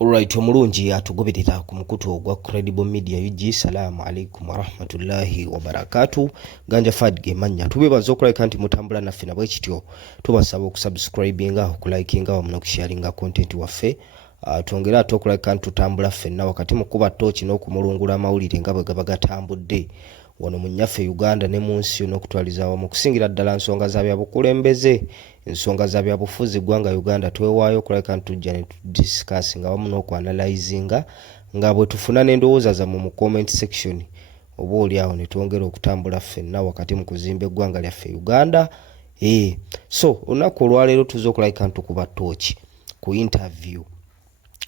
Alright, omulungi atugoberera ku mukutu ogwa Credible Media UG. Salamu alaikum warahmatullahi wabarakatuh. Ganja Fadge manya tubebaza okulika nti mutambula naffe nabwe kityo tubasaba okusubscribinga okulikinga wamu n'okusharinga content waffe. Twongera okulika nti tutambula ffenna wakati mu kuba tochi n'okumulungula amawulire nga bwe gaba gatambudde wano mu nnyaffe Uganda ne mu nsi n'okutwaliza awamu okusingira ddala nsonga za byabukulembeze, ensonga za byabufuzi ggwanga Uganda twewaayo okulika nti tujja ne tudiscussinga wamu n'okwanalizinga nga bwe tufuna n'endowooza zammwe mu comment section oba oli awo ne twongera okutambula ffenna wakati mu kuzimba eggwanga lyaffe Uganda. So olunaku olwaleero tuzze okulika nti tukuba tochi ku interview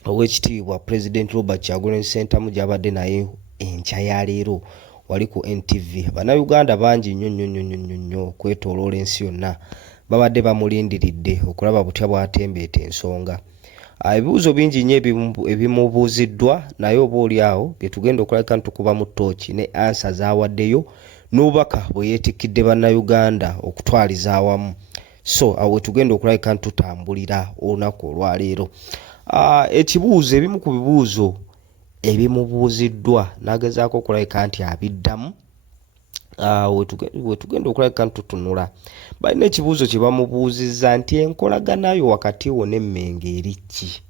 ow'ekitiibwa President Robert Kyagulanyi Ssentamu gy'abadde naye enkya ya leero wali ku NTV. Bannayuganda bangi nnyo kwetooloola ensi yonna babadde bamulindiridde okulaba butya bw'atembeeta ensonga. Ebibuuzo bingi nnyo ebimubuuziddwa naye oba oli awo bye tugenda okulabika nti tukuba mu ttooki ne ansa z'awaddeyo n'obubaka bwe yeetikkidde bannayuganda okutwaliza awamu. So awo tugenda okulabika nti tutambulira olunaku olwaleero. Ekibuuzo ebimu ku bibuuzo ebimubuuziddwa n'agezaako okulabika nti abiddamu. We tugenda okulabika nti tutunula. Balina ekibuuzo kye bamubuuzizza nti enkolagana yo wakati wo n'Emmengo eri ki?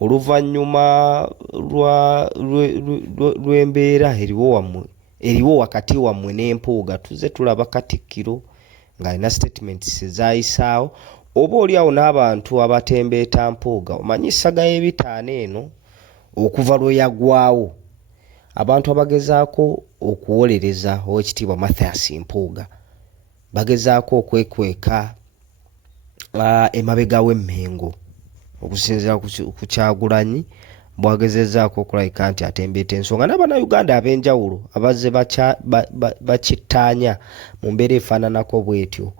Oluvannyuma lw'embeera eriwo wakati wammwe n'Empuuga tuzze tulaba Katikkiro ng'alina statements ezaayisaawo oba oli awo n'abantu abatembeeta Mpuuga. Omanyi essaga y'ebitaano eno okuva lwe yagwawo abantu abagezaako okuwolereza Oweekitiibwa Mathias Mpuuga bagezaako okwekweka emabega w'Emmengo okusinziira ku Kyagulanyi bwagezezzaako okulabika nti atembeeta ensonga. N'Abannayuganda ab'enjawulo abazze bakittaanya mu mbeera efaananako bw'etyo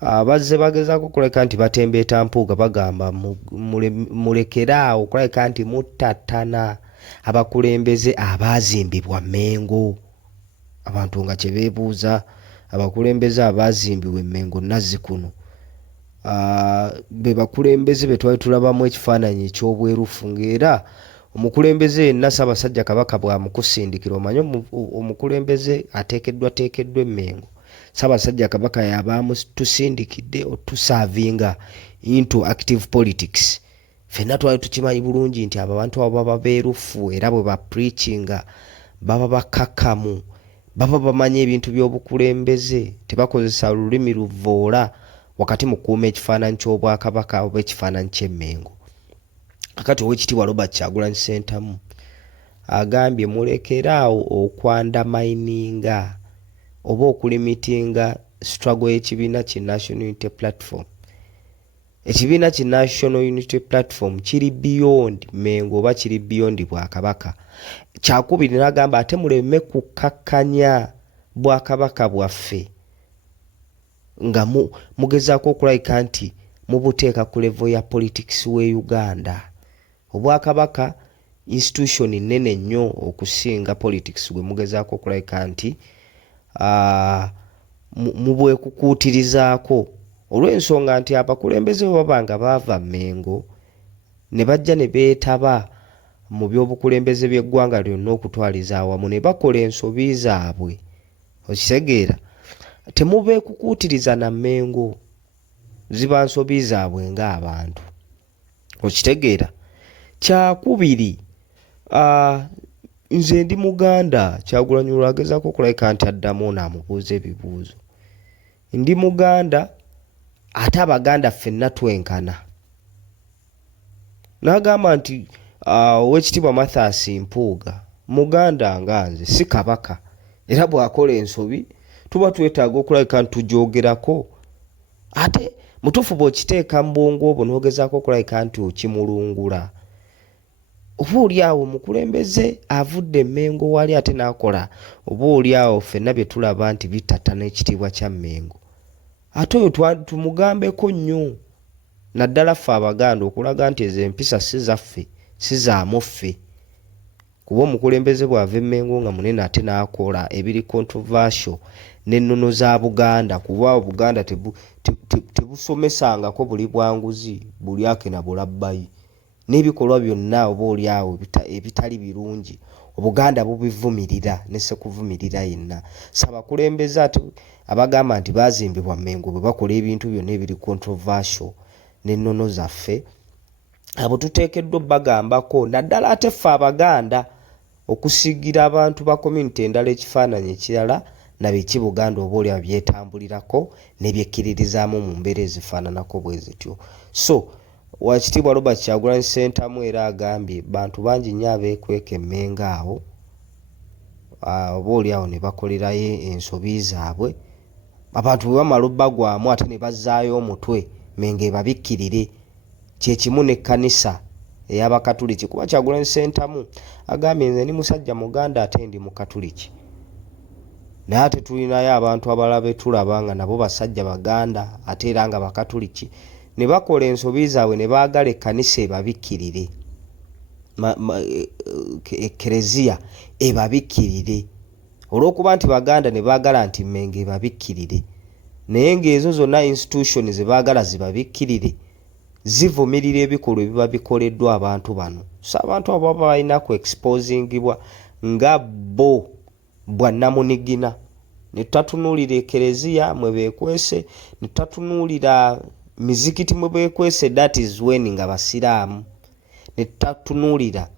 bazze bagezaako okulabika nti batembeeta Mpuuga bagamba mulekeraawo okulabika nti muttattana abakulembeze abaazimbibwa Mmengo. Abantu nga kye beebuuza abakulembeze abaazimbibwa Emmengo Nazzikuno be bakulembeze be twali tulabamu ekifaananyi eky'obwerufu ng'era omukulembeze yenna Ssaabasajja Kabaka bw'amukusindikira. Omanyi omukulembeze ateekeddwa Emmengo Ssaabasajja Kabaka yabaamu tusindikidde otusaavinga into active politics. Ffenna twali tukimanyi bulungi nti abantu abo baba beerufu era bwe bapreachinga baba bakakamu, baba bamanyi ebintu by'obukulembeze, tebakozesa lulimi luvoola wakati mu kuuma ekifaananyi ky'Obwakabaka oba ekifaananyi ky'Emmengo. Kakati Oweekitiibwa Robert Kyagulanyi Ssentamu agambye mulekeraawo okwandamayininga oba okulimitinga struggle y'ekibiina ki National Unity Platform. Ekibiina ki National Unity Platform kiri beyond Mmengo oba kiri beyond Bwakabaka. Kyakubiri n'agamba ate muleme kukakkanya Bwakabaka bwaffe nga mugezaako okulabika nti mubuteeka ku level ya politics w'e Uganda. Obwakabaka institution nnene nnyo okusinga politics gwe mugezaako okulabika nti mubwekukuutirizaako olw'ensonga nti abakulembeze baba nga baava Mmengo ne bajja ne beetaba mu by'obukulembeze by'eggwanga lyonna okutwaliza awamu ne bakola ensobi zaabwe. Okitegeera? Temubeekukuutiriza na Mmengo, ziba nsobi zaabwe ng'abantu. Okitegeera? Kyakubiri, nze ndi Muganda. Kyagulanyi olwagezaako okulabika nti addamu n'amubuuza ebibuuzo. Ndi Muganda ate Abaganda ffenna twenkana. N'agamba nti Oweekitiibwa Mathias Mpuuga Muganda nga nze si Kabaka era bw'akola ensobi tuba twetaaga okulabika nti tujoogerako. Ate mutuufu bw'okiteeka mu bwongo obwo n'ogezaako okulabika nti okimulungula. Oba oli awo omukulembeze avudde Mmengo wali ate n'akola oba oli awo ffenna bye tulaba nti bitattana ekitiibwa kya Mmengo. Ate oyo tumugambeko nnyo naddala ffe Abaganda okulaga nti ezo empisa si zaffe si zaamuffe. Kuba omukulembeze bw'ava Mmengo nga munene ate n'akola ebiri controversial n'ennono za Buganda kuba Obuganda tebusomesangako buli bwanguzi buli ake na bulabbayi. n'ebikolwa byonna oba oli awo ebitali birungi Obuganda bubivumirira nese kuvumirira yenna. Sabakulembeze ati abagamba nti bazimbibwa Mmengo bwe bakola ebintu byonna ebiri controversial n'ennono zaffe, abo tuteekeddwa bagambako naddala ate ffe Abaganda okusigira abantu ba community endala ekifaananyi ekirala nabo ekibuganda oba oli abyetambulirako n'ebyekkiririzaamu mu mbeera ezifaananako bwe zityo. So Wakitiibwa Robert Kyagulanyi Ssentamu era agambye bantu bangi nnyo abeekweka Emmengo awo oba oli awo ne bakolerayo ensobi zaabwe, abantu bwe bamala obbagwamu ate ne bazzaayo omutwe Mmengo ebabikkirire. Kye kimu n'ekkanisa ey'Abakatuliki kuba Kyagulanyi Ssentamu agambye nze ndi musajja Muganda ate ndi Mukatuliki. Naye ate tulinayo abantu abalala be tulaba nga nabo basajja Baganda ate era nga Bakatuliki ne bakola ensobi zaabwe ne baagala ekkanisa ebabikkirire, Ekereziya ebabikkirire olw'okuba nti Baganda ne baagala nti Mmengo ebabikkirire. Naye ng'ezo zonna institution ze baagala zibabikkirire zivumirira ebikolwa ebiba bikoleddwa abantu bano. So abantu abo baba balina ku exposingibwa nga bo bwannamunigina. Ne tutatunuulira Ekereziya mwe beekwese, ne tutatunuulira mizikiti mwe beekwese, that is when nga Basiraamu. Ne tutatunuulira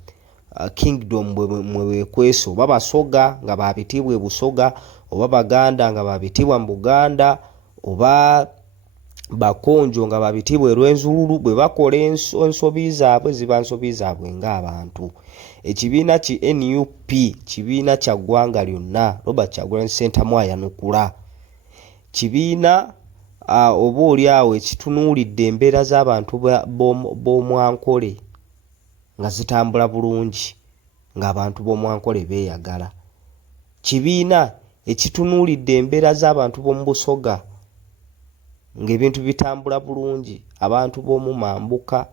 kingdom mwe beekwese, oba Basoga nga baabitiibwa e Busoga, oba Baganda nga baabitiibwa mu Buganda, oba Bakonjo nga baabitiibwa e Rwenzululu. Bwe bakola ensobi zaabwe ziba nsobi zaabwe ng'abantu. Ekibiina ki NUP kibiina kya ggwanga lyonna, Robert Kyagulanyi Ssentamu ayanukula. Kibiina oba oli awo ekitunuulidde embeera z'abantu b'Omwankole nga zitambula bulungi, ng'abantu b'Omwankole beeyagala. Kibiina ekitunuulidde embeera z'abantu b'omu Busoga ng'ebintu bitambula bulungi, abantu b'omu Mambuka,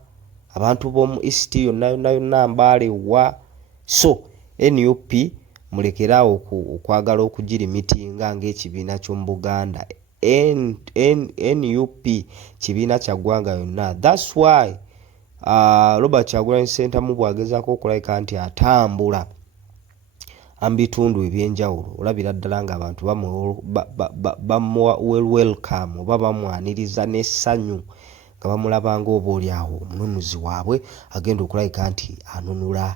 abantu b'omu East yonna Mbale wa. So NUP mulekeraawo okwagala okugirimitinga ng'ekibiina ky'omu Buganda. NUP kibiina kya ggwanga yonna. That's why Robert Kyagulanyi Ssentamu bw'agezaako okulabika nti atambula mu bitundu ebyenjawulo, olabira ddala ng'abantu bamuwa welcome oba bamwaniriza n'essanyu nga bamulaba ng'oba oli awo omununuzi waabwe agenda okulabika nti anunula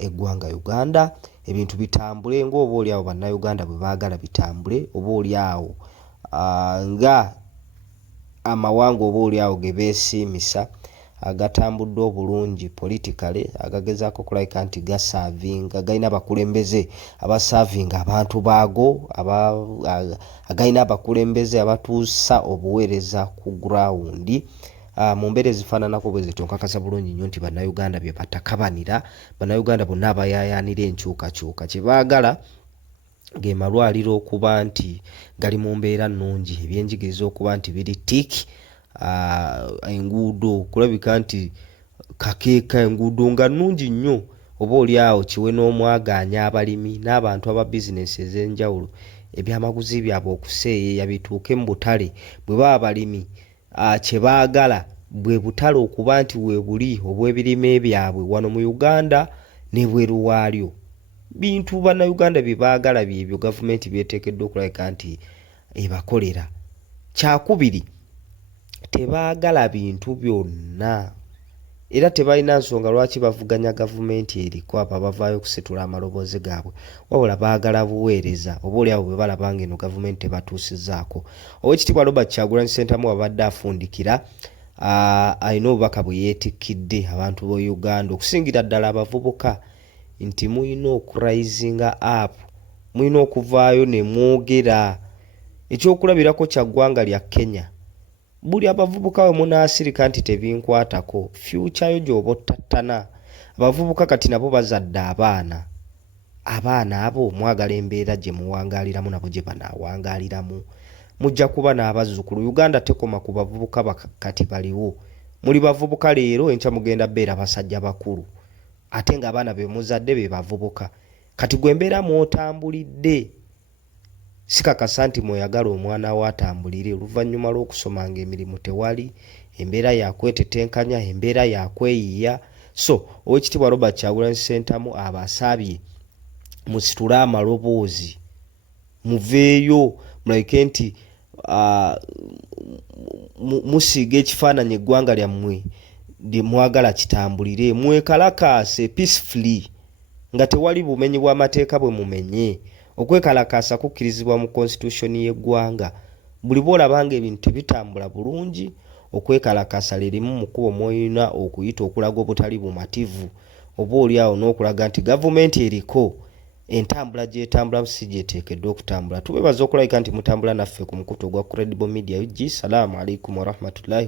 eggwanga Uganda, ebintu bitambule ng'oba oli awo Bannayuganda bwe baagala bitambule, oba oli awo nga amawanga oba oli awo ge beesiimisa agatambudde obulungi politically, agagezaako okulabika nti gasaavinga, galina abakulembeze abasaavinga abantu baago, agalina abakulembeze abatuusa obuweereza ku ground mu mbeera ezifaananako bwe zityo. Nkakasa bulungi nnyo nti Bannayuganda bye batakabanira, Bannayuganda bonna abayaayaanira enkyukakyuka. Kye baagala ge malwaliro okuba nti gali mu mbeera nnungi, ebyenjigiriza okuba nti biri tiki, enguudo kulabika nti kakeeka, enguudo nga nnungi nnyo, oba oli awo kiwe n'omwagaanya abalimi n'abantu aba bizinesi ez'enjawulo ebyamaguzi byabwe okuseeyeeya bituuke mu butale. Bwe baba balimi kye baagala bwe butale okuba nti we buli obw'ebirime byabwe wano mu Uganda n'ebweru waalyo. Bintu Bannayuganda bye baagala byebyo gavumenti byeteekeddwa okulabika nti ebakolera. Kyakubiri, tebaagala bintu byonna era tebalina nsonga lwaki bavuganya gavumenti eriko abo abavaayo okusitula amaloboozi gaabwe, wabula baagala buweereza oba oli awo bwe balaba ng'eno gavumenti tebatuusizzaako. Oweekitiibwa Robert Kyagulanyi Ssentamu abadde afundikira alina obubaka bwe yeetikkidde abantu b'e Uganda okusingira ddala abavubuka nti mulina okurisinga up, mulina okuvaayo ne mwogera. Ekyokulabirako kya ggwanga lya Kenya, buli abavubuka we munaasirika nti tebinkwatako, future yo gy'oba ottattana. Abavubuka kati nabo bazadde abaana abo mwagala embeera gye muwangaaliramu nabo gye banaawangaaliramu. Mujja kuba n'abazzukulu. Uganda tekoma ku bavubuka kati baliwo. Muli bavubuka leero, enkya mugenda beera basajja bakulu, ate ng'abaana be muzadde be bavubuka. Kati gwe embeera mw'otambulidde sikakasa nti mweyagala omwana we atambulire oluvannyuma lw'okusoma ng'emirimu tewali, embeera yakwetetenkanya, embeera yakweyiya. So Oweekitiibwa Robert Kyagulanyi Ssentamu abasabye musitule amaloboozi muveeyo mulabike nti musiiga ekifaananyi eggwanga lyammwe mwagala kitambulire, mwekalakaase peacefully nga tewali bumenyi bw'amateeka bwe mumenye. Okwekalakaasa kukkirizibwa mu constitution y'eggwanga. Buli bw'olaba ng'ebintu tebitambula bulungi, okwekalakaasa lirimu mu kkubo mw'olina okuyita okulaga obutali bumativu, oba oliawo n'okulaga nti gavumenti eriko entambula gy'etambulamu si gyeteekeddwa okutambula. Tubeebaza okulabika nti mutambula naffe ku mukutu ogwa Credible Media UG. Salaamu alaikum wa rahmatullahi